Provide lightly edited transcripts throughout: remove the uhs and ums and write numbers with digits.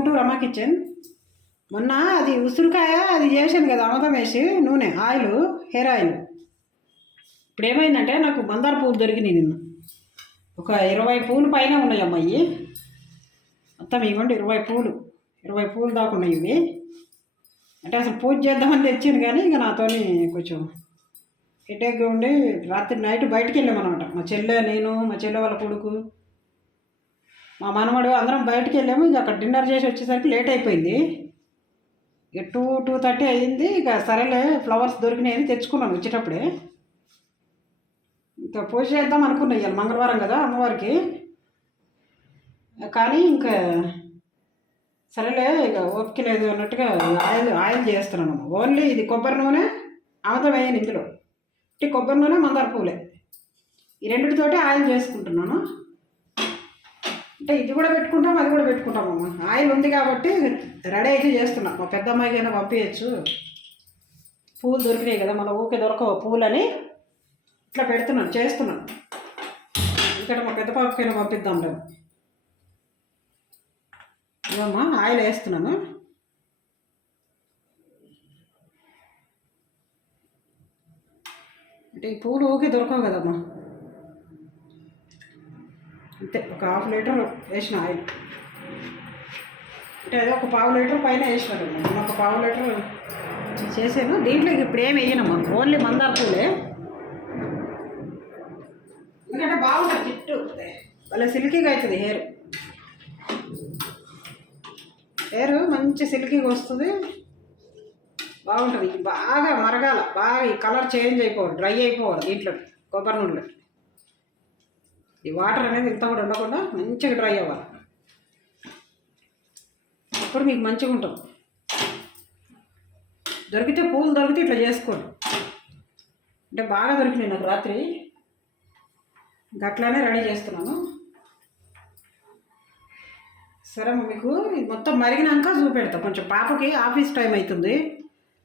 Welcome to Rama kitchen. మొన్న అది ఉసిరికాయ అది చేశాను కదా, అమృతం వేసి నూనె ఆయిల్, హెయిర్ ఆయిల్. ఇప్పుడు ఏమైందంటే నాకు మందార పూలు దొరికినాయి నిన్న. ఒక 20 పూలు పైన ఉన్నాయి అమ్మాయి. మొత్తం ఇవ్వండి 20 పూలు దాకా ఉన్నాయి ఇవి. అంటే అసలు పూజ చేద్దామని తెచ్చాను కానీ ఇక నాతోని కొంచెం హెడేక్గా ఉండి రాత్రి నైట్ బయటికి వెళ్ళామన్నమాట. మా చెల్లె, నేను, మా చెల్లె వాళ్ళ కొడుకు, మా మనమడు అందరం బయటికి వెళ్ళాము. ఇక అక్కడ డిన్నర్ చేసి వచ్చేసరికి లేట్ అయిపోయింది. ఇక 2:30 అయ్యింది. ఇక సరేలే ఫ్లవర్స్ దొరికినాయని తెచ్చుకున్నాను వచ్చేటప్పుడే. ఇంకా పూజ చేద్దాం అనుకున్నా, ఇవాళ మంగళవారం కదా అమ్మవారికి. కానీ ఇంకా సరేలే ఇక ఓపిక లేదు అన్నట్టుగా ఆయిల్ చేస్తున్నాను. ఓన్లీ ఇది కొబ్బరి నూనె, అమృతం వేయను ఇందులో. కొబ్బరి నూనె, మందార పూలే, ఈ రెండిటితోటి ఆయిల్ చేసుకుంటున్నాను. అంటే ఇది కూడా పెట్టుకుంటాం, అది కూడా పెట్టుకుంటామమ్మ. ఆయిల్ ఉంది కాబట్టి రెడీ అయితే చేస్తున్నాం. మా పెద్ద అమ్మాయికైనా పంపించచ్చు. పూలు దొరికినాయి కదా, మళ్ళీ ఊకే దొరకవు పూలని ఇట్లా పెడుతున్నాను, చేస్తున్నాను. ఇక్కడ మా పెద్ద పాపకైనా పంపిద్దాం లేదు. ఇదమ్మా ఆయిల్ వేస్తున్నాను. అంటే ఈ పూలు ఊకే దొరకవు కదమ్మా. అంతే, ఒక 1/2 లీటర్ వేసిన ఆయిల్. అంటే అదే ఒక 1/4 లీటర్ పైన వేసినారు. నేను ఒక 1/4 లీటర్ చేసాను. దీంట్లోకి ఇప్పుడు ఏమి వేయనమ్మా, ఓన్లీ మందార పూలే. ఎందుకంటే బాగుంటుంది జిట్టు, వాళ్ళ సిల్కీగా అవుతుంది హెయిర్ మంచి సిల్కీగా వస్తుంది, బాగుంటుంది. బాగా మరగాల, బాగా ఈ కలర్ చేంజ్ అయిపోవాలి, డ్రై అయిపోవాలి. దీంట్లో కొబ్బరి నూనెలో ఈ వాటర్ అనేది ఇంత కూడా ఉండకుండా మంచిగా డ్రై అవ్వాలి. అప్పుడు మీకు మంచిగా ఉంటుంది. దొరికితే పూలు దొరికితే ఇట్లా చేసుకోండి. అంటే బాగా దొరికినాయి నాకు రాత్రి, గట్లానే రెడీ చేస్తున్నాను. సరే మీకు ఇది మొత్తం మరిగినాక చూపెడతా. కొంచెం పాపకి ఆఫీస్ టైం అవుతుంది,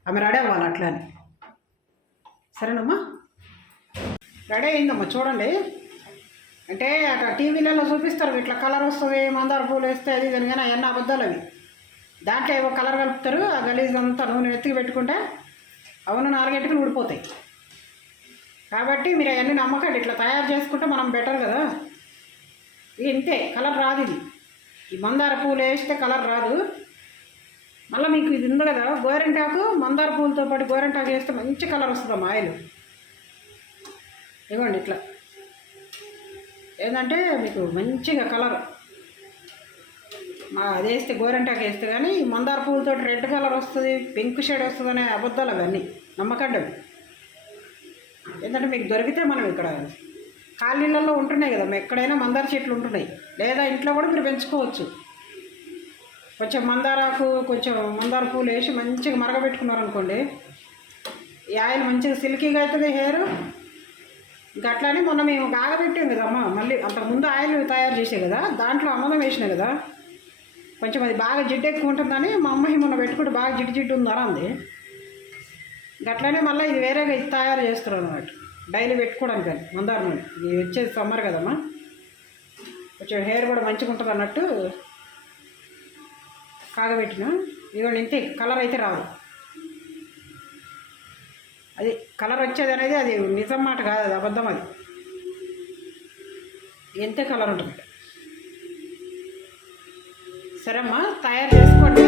ఆమె రెడీ అవ్వాలి అట్లానే. సరేనమ్మా, రెడీ అయిందమ్మా. చూడండి, అంటే అక్కడ టీవీలలో చూపిస్తారు ఇట్లా కలర్ వస్తుంది, మందార పూలు వేస్తే అది ఇది కానీ అవన్నీ అబద్ధాలు అవి. దాంట్లో ఏవో కలర్ కలుపుతారు, ఆ గలీజ్ అంతా నూనె ఎత్తికి పెట్టుకుంటే అవును 4 గంటలు ఊడిపోతాయి. కాబట్టి మీరు అవన్నీ నమ్మకండి, ఇట్లా తయారు చేసుకుంటే మనం బెటర్ కదా. ఇది ఇంతే, కలర్ రాదు. ఇది ఈ మందార పూలు వేస్తే కలర్ రాదు. మళ్ళీ మీకు ఇది ఉంది కదా గోరింటాకు, మందార పూలతో పాటు గోరింటాకు వేస్తే మంచి కలర్ వస్తుందమ్మా ఆయిల్. ఇవ్వండి ఇట్లా ఏంటంటే మీకు మంచిగా కలర్ అది వేస్తే, గోరింటాకు వేస్తే. కానీ మందార పూలతో రెడ్ కలర్ వస్తుంది, పింక్ షేడ్ వస్తుంది అనే అబద్ధాలు అవన్నీ నమ్మకండి అవి. ఏంటంటే మీకు దొరికితే మనం ఇక్కడ కాలనీలలో ఉంటున్నాయి కదా, ఎక్కడైనా మందార చెట్లు ఉంటున్నాయి, లేదా ఇంట్లో కూడా మీరు పెంచుకోవచ్చు. కొంచెం మందారాకు, కొంచెం మందార పూలు వేసి మంచిగా మరగబెట్టుకున్నారనుకోండి, ఈ ఆయిల్ మంచిగా సిల్కీగా అవుతుంది హెయిర్. ఇంకా అట్లానే మొన్న మేము ఆగబెట్టాం కదమ్మా, మళ్ళీ అంతకుముందు ఆయిల్ తయారు చేసే కదా, దాంట్లో అమ్మదం వేసినాయి కదా, కొంచెం అది బాగా జిడ్డు ఎక్కువ ఉంటుందని మా అమ్మాయి మొన్న పెట్టుకుంటే బాగా జిడ్డు ఉందా అంది. అట్లానే మళ్ళీ ఇది వేరేగా ఇది తయారు చేస్తారు అన్నమాట, డైలీ పెట్టుకోవడానికి. కానీ మందార నూనె ఇది వచ్చేది సమ్మర్ కదమ్మా, కొంచెం హెయిర్ కూడా మంచిగా ఉంటుంది అన్నట్టు కాగబెట్టిన. ఇదిగోండి ఇంతే, కలర్ అయితే రాదు. అది కలర్ వచ్చేది అనేది అది నిజం మాట కాదు, అది అబద్ధం. అది ఎంతే కలర్ ఉంటుంది. సరే అమ్మా, తయారు చేసుకోండి.